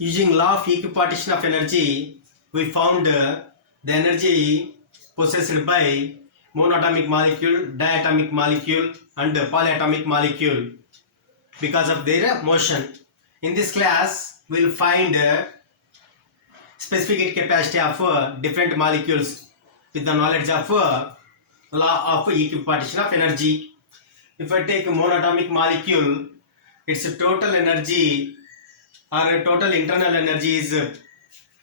Using law of equipartition of energy, we found the energy possessed by monatomic molecule, diatomic molecule and polyatomic molecule because of their motion. In this class, we will find specific heat capacity of different molecules with the knowledge of law of equipartition of energy. If I take a monatomic molecule, its total energy or total internal energy is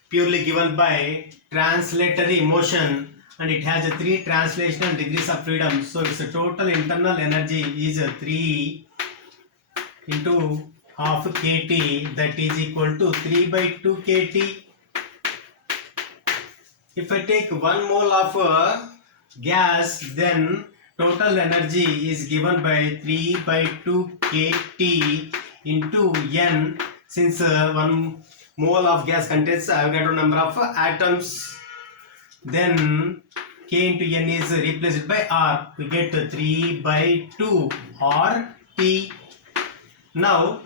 purely given by translatory motion, and it has 3 translational degrees of freedom. So its total internal energy is 3 into half kT, that is equal to 3 by 2 kT. If I take 1 mole of gas, then total energy is given by 3 by 2 kT into N. Since 1 mole of gas contains Avogadro number of atoms, then K into N is replaced by R. We get 3 by 2 RT. Now,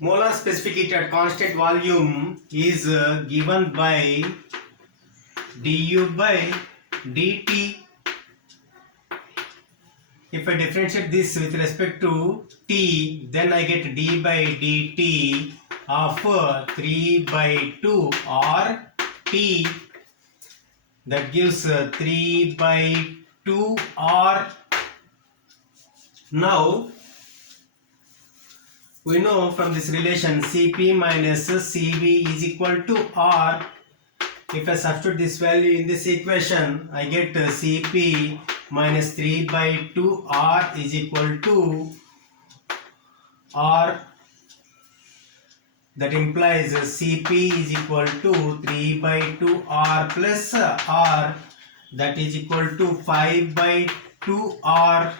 molar specific heat at constant volume is given by du by dt. If I differentiate this with respect to t, then I get d by dt of 3 by 2 RT. That gives 3 by 2 R. Now, we know from this relation Cp minus Cv is equal to R. If I substitute this value in this equation, I get Cp minus 3 by 2 R is equal to R. That implies Cp is equal to 3 by 2 R plus R, that is equal to 5 by 2 R.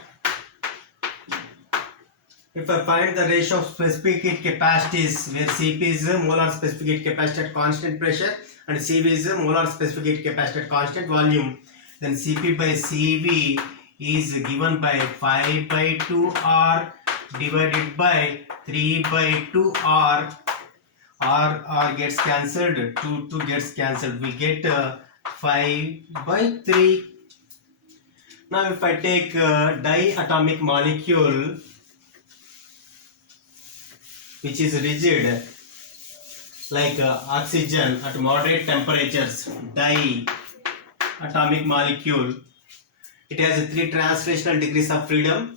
If I find the ratio of specific heat capacities, where Cp is molar specific heat capacity at constant pressure and Cv is molar specific heat capacity at constant volume, then Cp by Cv is given by 5 by 2 R divided by 3 by 2 R. R gets cancelled, 2 gets cancelled. We get 5 by 3. Now if I take diatomic molecule, which is rigid like oxygen at moderate temperatures, diatomic molecule, it has 3 translational degrees of freedom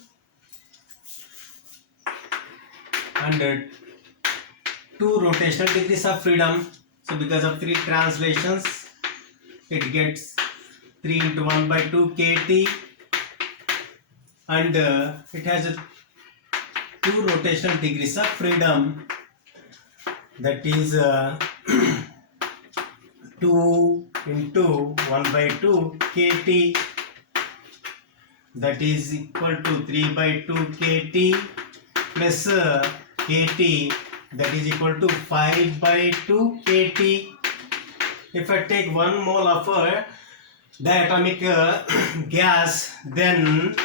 and 2 rotational degrees of freedom. So because of 3 translations, it gets 3 into 1 by 2 kT, and it has 2 rotational degrees of freedom, that is 2 into 1 by 2 kT, that is equal to 3 by 2 kT plus kT, that is equal to 5 by 2 kT. If I take 1 mole of diatomic gas, then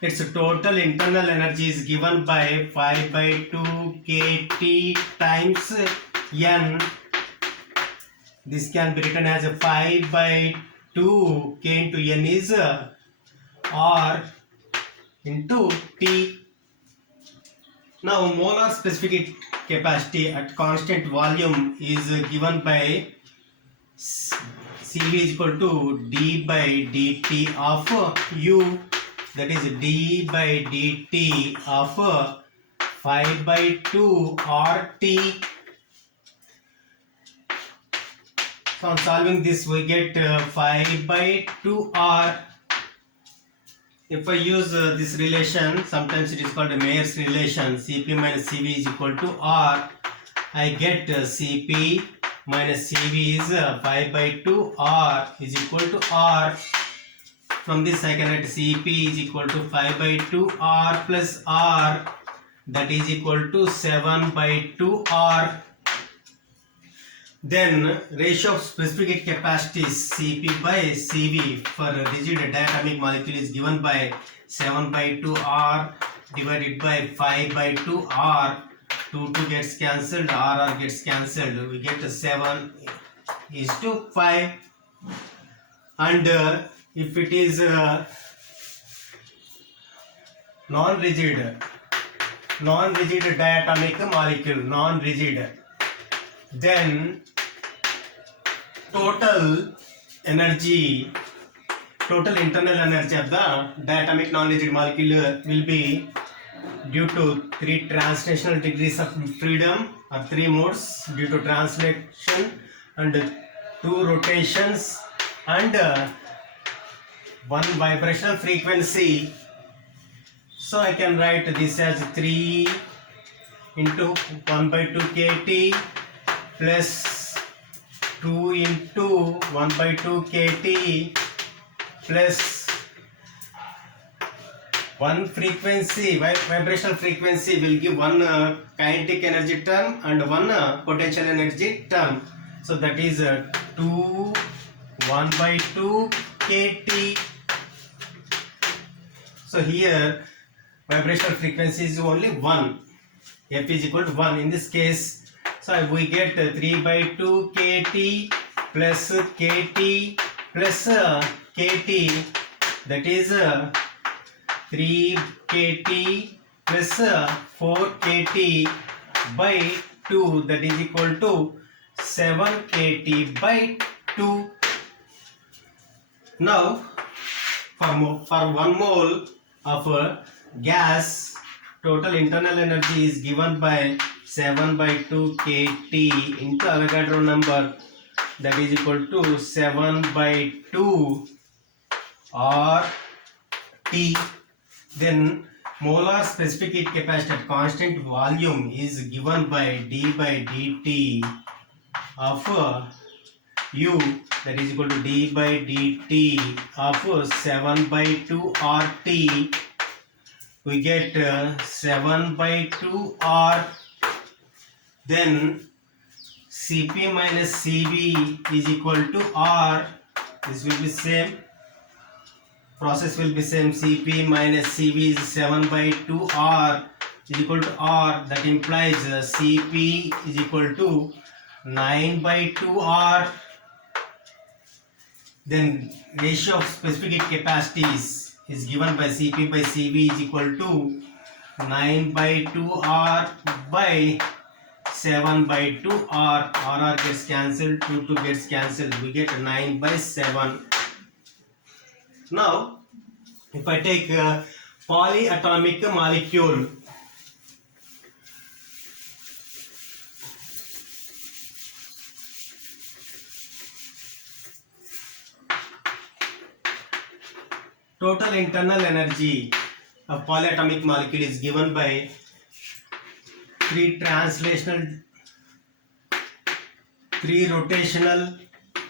its total internal energy is given by 5 by 2 kT times N. This can be written as 5 by 2 K into N is R into T. Now, molar specific heat capacity at constant volume is given by Cv is equal to d by dt of U, that is d by dt of 5 by 2 RT. So on solving this, we get 5 by 2 R. If I use this relation, sometimes it is called a Mayer's relation, Cp minus Cv is equal to R, I get Cp minus Cv is 5 by 2 R is equal to R. From this I can write Cp is equal to 5 by 2 R plus R, that is equal to 7 by 2 R. Then ratio of specific heat capacities Cp by Cv for a rigid diatomic molecule is given by 7 by 2 R divided by 5 by 2 R. 2 gets cancelled, R gets cancelled. We get 7 is to 5. And if it is non-rigid diatomic molecule, then total internal energy of the diatomic non-rigid molecule will be due to 3 translational degrees of freedom or 3 modes due to translation and 2 rotations and 1 vibrational frequency. So I can write this as 3 into 1 by 2 kT plus 2 into 1 by 2 kT plus 1 frequency, vibrational frequency will give 1 kinetic energy term and 1 potential energy term. So that is 2 1 by 2 kT. So here vibrational frequency is only 1. F is equal to 1 in this case. So we get 3 by 2 kT plus kT plus kT, that is 3 kT plus 4 kT by 2, that is equal to 7 kT by 2. Now for 1 mole of gas, total internal energy is given by 7 by 2 kT into Avogadro number, that is equal to 7 by 2 RT. Then molar specific heat capacity at constant volume is given by d by dt of U, that is equal to d by dt of 7 by 2 RT. We get 7 by 2 R. Then Cp minus Cv is equal to R. This will be same. Process will be same. Cp minus Cv is 7 by 2 R is equal to R. That implies Cp is equal to 9 by 2 R. Then ratio of specific heat capacities is given by Cp by Cv is equal to 9 by 2 R by 7 by 2 R. R gets cancelled, 2 gets cancelled. We get 9 by 7. Now, if I take a polyatomic molecule, total internal energy of polyatomic molecule is given by 3 translational, 3 rotational,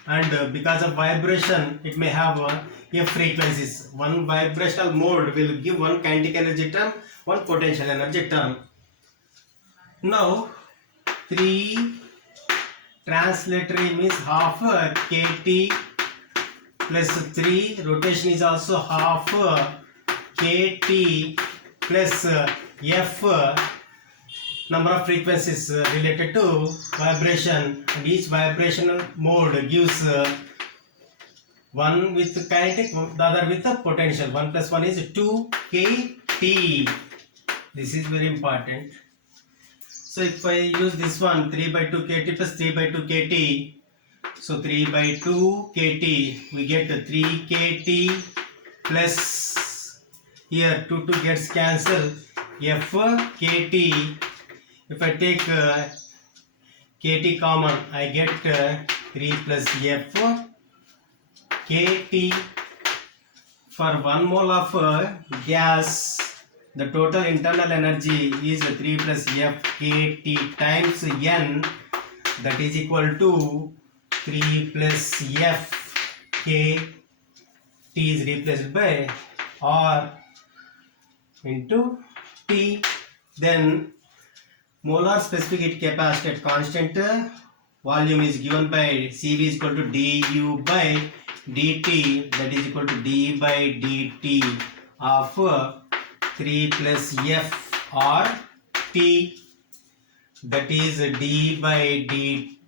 and because of vibration it may have F frequencies. 1 vibrational mode will give 1 kinetic energy term, 1 potential energy term. Now 3 translatory means half kT plus 3 rotation is also half kT plus F, number of frequencies related to vibration, and each vibrational mode gives one with kinetic, the other with the potential. 1 plus 1 is 2 kT. This is very important. So if I use this one, 3 by 2 kT plus 3 by 2 kT, so 3 by 2 kT, we get 3 kT plus, here 2 gets cancelled, F kT. If I take kT common, I get 3 plus F kT. For 1 mole of gas, the total internal energy is 3 plus F kT times N, that is equal to 3 plus F kT is replaced by R into T. Then molar specific heat capacity at constant volume is given by Cv is equal to du by dt, that is equal to d by dt of 3 plus F R T. that is d by d.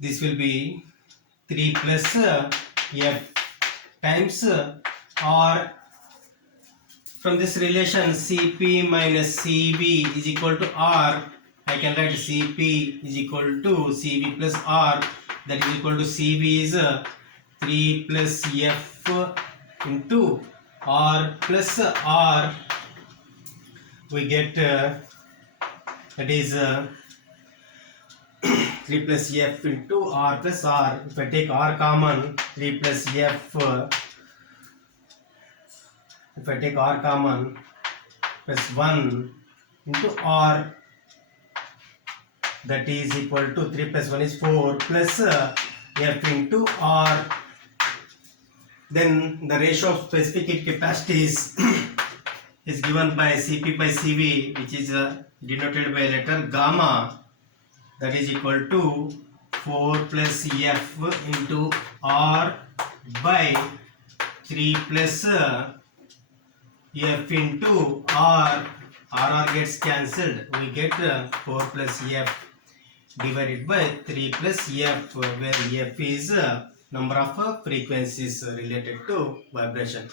This will be 3 plus f times r. From this relation Cp minus Cv is equal to R, I can write Cp is equal to Cv plus R, that is equal to Cv is 3 plus F into R plus R. We get that is 3 plus F into R plus R. If I take R common, 3 plus F, if I take R common, plus 1 into R, that is equal to 3 plus 1 is 4 plus F into R. Then the ratio of specific heat capacities is given by Cp by Cv, which is denoted by letter gamma, that is equal to 4 plus F into R by 3 plus F into R. R gets cancelled. We get 4 plus F divided by 3 plus F, where F is number of frequencies related to vibration.